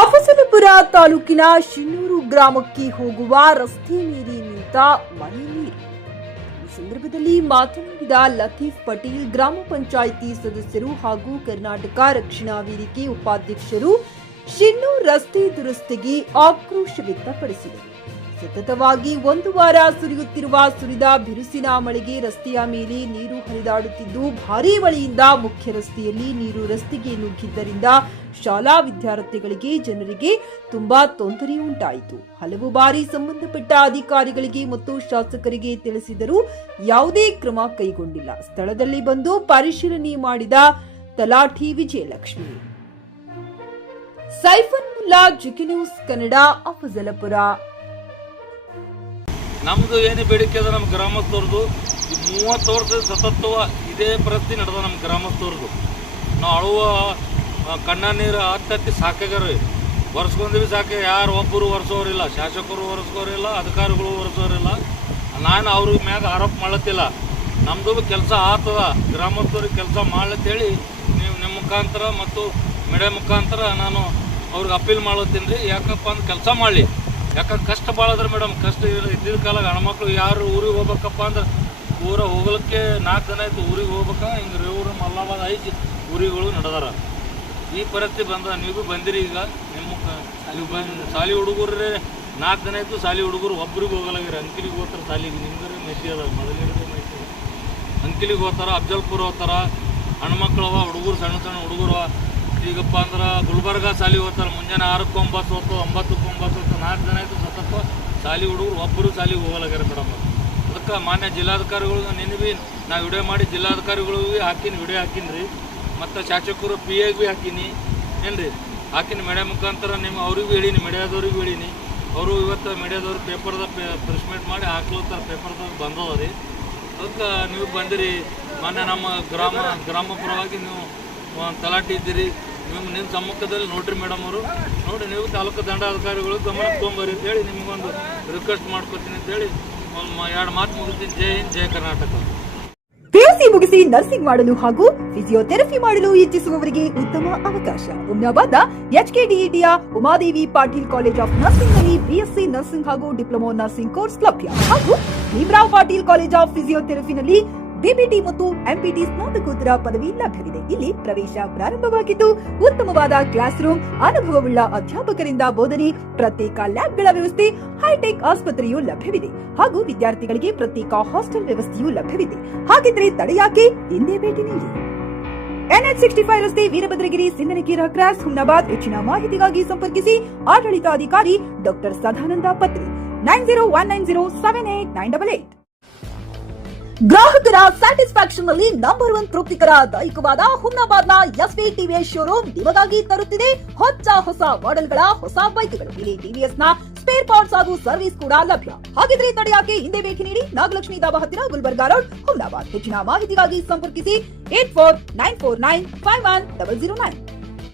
ಆಫಸಲಪುರ ತಾಲೂಕಿನ ಶಿನ್ನೂರು ಗ್ರಾಮಕ್ಕೆ ಹೋಗುವ ರಸ್ತೆ ಮೇಲೆ ನಿಂತ ಮನೆ ನೀರು. ಈ ಸಂದರ್ಭದಲ್ಲಿ ಮಾತನಾಡಿದ ಲತೀಫ್ ಪಟೇಲ್, ಗ್ರಾಮ ಪಂಚಾಯಿತಿ ಸದಸ್ಯರು ಹಾಗೂ ಕರ್ನಾಟಕ ರಕ್ಷಣಾ ವೇದಿಕೆ ಉಪಾಧ್ಯಕ್ಷರು ಶಿನ್ನೂರು ರಸ್ತೆ ದುರಸ್ತಿಗೆ ಆಕ್ರೋಶ ವ್ಯಕ್ತಪಡಿಸಿದರು. ಸತತವಾಗಿ ಒಂದು ವಾರ ಸುರಿದ ಬಿರುಸಿನ ಮಳೆಗೆ ರಸ್ತೆಯ ಮೇಲೆ ನೀರು ಹರಿದಾಡುತ್ತಿದ್ದು, ಭಾರೀ ಮಳೆಯಿಂದ ಮುಖ್ಯ ರಸ್ತೆಯಲ್ಲಿ ನೀರು ರಸ್ತೆಗೆ ನುಗ್ಗಿದ್ದರಿಂದ ಶಾಲಾ ವಿದ್ಯಾರ್ಥಿಗಳಿಗೆ, ಜನರಿಗೆ ತುಂಬಾ ತೊಂದರೆ ಉಂಟಾಯಿತು. ಹಲವು ಬಾರಿ ಸಂಬಂಧಪಟ್ಟ ಅಧಿಕಾರಿಗಳಿಗೆ ಮತ್ತು ಶಾಸಕರಿಗೆ ತಿಳಿಸಿದರೂ ಯಾವುದೇ ಕ್ರಮ ಕೈಗೊಂಡಿಲ್ಲ. ಸ್ಥಳದಲ್ಲಿ ಬಂದು ಪರಿಶೀಲನೆ ಮಾಡಿದ ತಲಾಠಿ ವಿಜಯಲಕ್ಷ್ಮಿ. Saifulla, GK news Kannada, Afzalpur. ನಮ್ದು ಏನು ಬೇಡಿಕೆ ಅದ ನಮ್ಮ ಗ್ರಾಮಸ್ಥರದು 30 ವರ್ಷ ಸತತ್ವ ಇದೇ ಪರಿಸ್ಥಿತಿ ನಡೆದ ನಮ್ಮ ಗ್ರಾಮಸ್ಥರದು. ನಾವು ಅಳುವ ಕಣ್ಣ ನೀರು ಹತ್ತಿ ಸಾಕಾಗ್ಯಾರ. ಒರೆಸ್ಕೊಂಡ್ವಿ ಸಾಕೆ, ಯಾರು ಒಬ್ಬರು ಒರೆಸೋರಿಲ್ಲ, ಶಾಸಕರು ಒರೆಸ್ಕೋರಿಲ್ಲ, ಅಧಿಕಾರಿಗಳು ಒರೆಸೋರಿಲ್ಲ. ನಾನು ಅವ್ರ ಮ್ಯಾಗ ಆರೋಪ ಮಾಡತ್ತಿಲ್ಲ. ನಮ್ಮದು ಕೆಲಸ ಆಗ್ತದ, ಗ್ರಾಮಸ್ಥರಿಗೆ ಕೆಲಸ ಮಾಡ್ಲತ್ತೇಳಿ ನೀವು ನಿಮ್ಮ ಮುಖಾಂತರ ಮತ್ತು ಮೀಡಿಯಾ ಮುಖಾಂತರ ನಾನು ಅವ್ರಿಗೆ ಅಪೀಲ್ ಮಾಡತ್ತೀನಿ ರೀ. ಯಾಕಪ್ಪ ಅಂದ್ರೆ ಕೆಲಸ ಮಾಡಲಿ. ಯಾಕಂದ್ರೆ ಕಷ್ಟ ಭಾಳ ಅದ್ರ ಮೇಡಮ್. ಕಷ್ಟ ಇದ್ದಿದ್ದ ಕಾಲಾಗ ಹೆಣ್ಮಕ್ಳು ಯಾರು ಊರಿಗೆ ಹೋಗ್ಬೇಕಪ್ಪ ಅಂದ್ರೆ ಹೋಗ್ಲಿಕ್ಕೆ 4 ದಿನ ಆಯ್ತು ಊರಿಗೆ ಹೋಗ್ಬೇಕ. ಹಿಂಗೆ ರೇವೂರು ಮಲ್ಲಾಬಾದ್ 5 ಊರಿಗಳು ನಡೆದಾರ. ಈ ಪರಿಸ್ಥಿತಿ ಬಂದ. ನೀವು ಬಂದಿರಿ, ಈಗ ನಿಮ್ಮ ನೀವು ಬಂದು ಶಾಲೆ ಹುಡುಗರೇ 4 ದಿನ ಆಯಿತು. ಶಾಲೆ ಹುಡುಗರು ಒಬ್ರಿಗೆ ಹೋಗಲಾಗಿರಿ. ಅಂಕಿಲಿಗೆ ಹೋಗ್ತಾರೆ ಶಾಲೆಗೆ. ನಿಮ್ಗರೆ ಮೆಚ್ಚಿ ಅದ, ಮೊದಲಿಗೆ ಮೆಚ್ಚಿ ಅಂಕಿಲಿಗೆ ಹೋಗ್ತಾರ, ಅಫ್ಜಲ್ಪುರ ಹೋಗ್ತಾರ. ಹೆಣ್ಮಕ್ಳು ಅವ, ಹುಡುಗರು ಸಣ್ಣ ಸಣ್ಣ ಹುಡುಗರು. ಈಗಪ್ಪ ಅಂದ್ರೆ ಗುಲ್ಬರ್ಗ ಶಾಲೆ ಹೋಗ್ತಾರೆ. ಮುಂಜಾನೆ 6ಕ್ಕೆ 9 ಹೊತ್ತು, 9ಕ್ಕೆ 9 ಹೊತ್ತು. 4 ದಿನ ಆಯಿತು ಸತತ್ವ ಶಾಲೆ ಹುಡುಗರು ಒಬ್ಬರು ಶಾಲೆಗೆ ಹೋಗಲಾಗ್ಯಾರ ಮೇಡಮ್. ಅದಕ್ಕೆ ಮಾನ್ಯ ಜಿಲ್ಲಾಧಿಕಾರಿಗಳು ನಿನ್ನೆ ಭೀ ನಾವು ವಿಡಿಯೋ ಮಾಡಿ ಜಿಲ್ಲಾಧಿಕಾರಿಗಳಿಗೂ ಹಾಕಿನಿ, ವಿಡಿಯೋ ಹಾಕಿನಿ ರೀ. ಮತ್ತು ಶಾಸಕರು PA ಭೀ ಹಾಕಿನಿ ಏನು ರೀ, ಹಾಕಿನಿ ಮೀಡಿಯಾ ಮುಖಾಂತರ. ನಿಮ್ಮ ಅವ್ರಿಗೂ ಹೇಳೀನಿ, ಮೀಡಿಯಾದವ್ರಿಗೂ ಹೇಳೀನಿ. ಅವರು ಇವತ್ತು ಮೀಡಿಯಾದವ್ರು ಪೇಪರ್ದಾಗ ಪ್ರೆಸ್ ಮೀಟ್ ಮಾಡಿ ಹಾಕ್ಲತ್ತಾರೆ. ಪೇಪರ್ದಾಗ ಬಂದದ ರೀ. ಅದಕ್ಕೆ ನೀವು ಬಂದಿರಿ. ಮಾನ್ಯ ನಮ್ಮ ಗ್ರಾಮ ಪರವಾಗಿ ನೀವು ತಲಾಟಿ ಇದ್ದೀರಿ. ನಿಮ್ಮ ಸಮ್ಮುಖದಲ್ಲಿ ನೋಡ್ರಿ ಮೇಡಮ್ ಅವರು. ನೋಡಿ, ನೀವು ತಾಲೂಕು ದಂಡಾಧಿಕಾರಿಗಳು ಗಮನಕ್ಕೆ ತೊಗೊಂಬರಿ ಅಂತೇಳಿ ನಿಮಗೊಂದು ರಿಕ್ವೆಸ್ಟ್ ಮಾಡ್ಕೊತೀನಿ ಅಂತೇಳಿ 2 ಮಾತು ಮುಗಿಸ್ತೀನಿ. ಜೈ ಹಿಂದ್, ಜೈ ಕರ್ನಾಟಕ. PUC ಮುಗಿಸಿ ನರ್ಸಿಂಗ್ ಮಾಡಲು ಹಾಗೂ ಫಿಸಿಯೋಥೆರಪಿ ಮಾಡಲು ಇಚ್ಛಿಸುವವರಿಗೆ ಉತ್ತಮ ಅವಕಾಶ. ಹುಮ್ನಾಬಾದ್ನ HKDETಯ Umadevi Patil college of nursing ನಲ್ಲಿ BSc ನರ್ಸಿಂಗ್ ಹಾಗೂ ಡಿಪ್ಲೊಮಾ ನರ್ಸಿಂಗ್ ಕೋರ್ಸ್ ಲಭ್ಯ. ಹಾಗೂ ಭೀಮರಾವ್ ಪಾಟೀಲ್ ಕಾಲೇಜ್ ಆಫ್ ಫಿಸಿಯೋಥೆರಪಿನಲ್ಲಿ BPT ಮತ್ತು MPT ಸ್ನಾತಕೋತ್ತರ ಪದವಿ ಲಭ್ಯವಿದೆ. ಇಲ್ಲಿ ಪ್ರವೇಶ ಪ್ರಾರಂಭವಾಗಿದ್ದು, ಉತ್ತಮವಾದ ಕ್ಲಾಸ್ ರೂಮ್, ಅನುಭವವುಳ್ಳ ಅಧ್ಯಾಪಕರಿಂದ ಬೋಧನೆ, ಪ್ರತ್ಯೇಕ ಲ್ಯಾಬ್ಗಳ ವ್ಯವಸ್ಥೆ, ಹೈಟೆಕ್ ಆಸ್ಪತ್ರೆಯೂ ಲಭ್ಯವಿದೆ. ಹಾಗೂ ವಿದ್ಯಾರ್ಥಿಗಳಿಗೆ ಪ್ರತ್ಯೇಕ ಹಾಸ್ಟೆಲ್ ವ್ಯವಸ್ಥೆಯೂ ಲಭ್ಯವಿದೆ. ಹಾಗಿದ್ರೆ ತಡೆಯಾಕೆ, ಹಿಂದೆ ಭೇಟಿ ನೀಡಿ. NH65 ರಸ್ತೆ, ವೀರಭದ್ರಗಿರಿ, ಸಿಂದನಕೀರ ಕ್ರಾಸ್, ಹುಮ್ನಾಬಾದ್. ಹೆಚ್ಚಿನ ಮಾಹಿತಿಗಾಗಿ ಸಂಪರ್ಕಿಸಿ ಆಡಳಿತಾಧಿಕಾರಿ ಡಾಕ್ಟರ್ ಸದಾನಂದ ಪತ್ರಿ 9019078988. ಗ್ರಾಹಕರ ಸ್ಯಾಟಿಸ್ಫ್ಯಾಕ್ಷನ್ ನಲ್ಲಿ ನಂಬರ್ 1 ತೃಪ್ತಿಕರ ದೈಹಿಕವಾದ ಹುಮ್ನಾಬಾದ್ನ SV TVS ಶೋರೂಮ್ ನಿಮಗಾಗಿ ತರುತ್ತಿದೆ ಹೊಸ ಮಾಡೆಲ್ಗಳ ಹೊಸ ಬೈಕ್ಗಳು. ಇಲ್ಲಿ TVS ನ ಸ್ಪೇರ್ ಪಾರ್ಟ್ಸ್ ಹಾಗೂ ಸರ್ವಿಸ್ ಕೂಡ ಲಭ್ಯ. ಹಾಗಿದ್ರೆ ತಡೆಯಾಕೆ, ಹಿಂದೆ ಭೇಟಿ ನೀಡಿ. ನಾಗಲಕ್ಷ್ಮಿ ಧಾಬಾ ಹತ್ತಿರ, ಗುಲ್ಬರ್ಗಾ ರೋಡ್, ಹುಮ್ನಾಬಾದ್. ಹೆಚ್ಚಿನ ಮಾಹಿತಿಗಾಗಿ ಸಂಪರ್ಕಿಸಿ 8494951009.